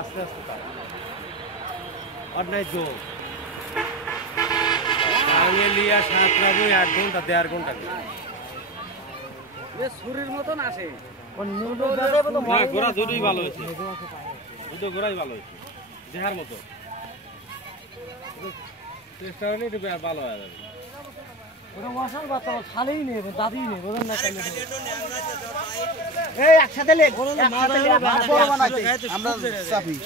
আস্তে আস্তে অন্যায় জোর লিয়া 7 1 ঘন্টা 1.5 ঘন্টা শরীর মতন আসে গোড়া দুটোই ভালো হয়েছে, দুটো গোড়াই ভালো হয়েছে দেহার মতো চেষ্টা হলে একটু ভালো হয়ে যাবে। ওটা মশাল বাচ্চা খালেই নেই দাদিই নেই বোঝেন না এই একসাথে লে বড় বানাইতে আমরা চাপি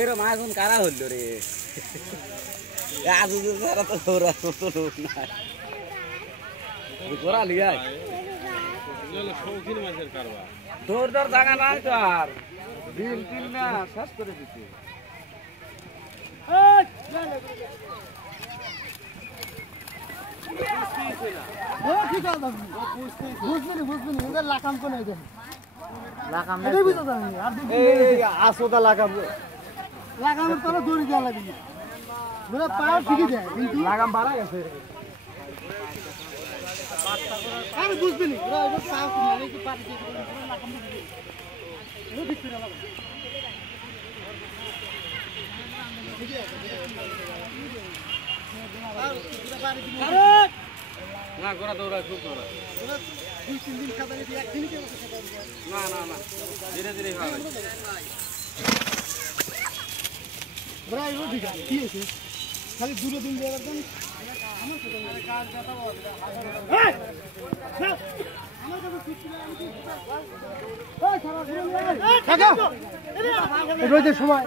এর মাগুন কারা হইল রে আজ সারা তো ওরা তো লোক না গোরা লিয়াই শৌখিন মাছের কারবার দৌড় দৌড় জায়গা নাই তো আর বিল টিল না শেষ করে দিচ্ছে লাগাম বাড়া গেছে বুঝবেন না গোড়া দৌড়া খুব দৌড়া 2-3 দিন খাবারে দিয়ে একদিনই না না না ধীরে ধীরে খাবে গোড়া এলো ঠিক আছে কি আছে খালি দূরে দিন দিয়ে একদম আমার কাজ কথা বল এই আমার কাছে ফিট এই সারা দিন এই রোজের সময়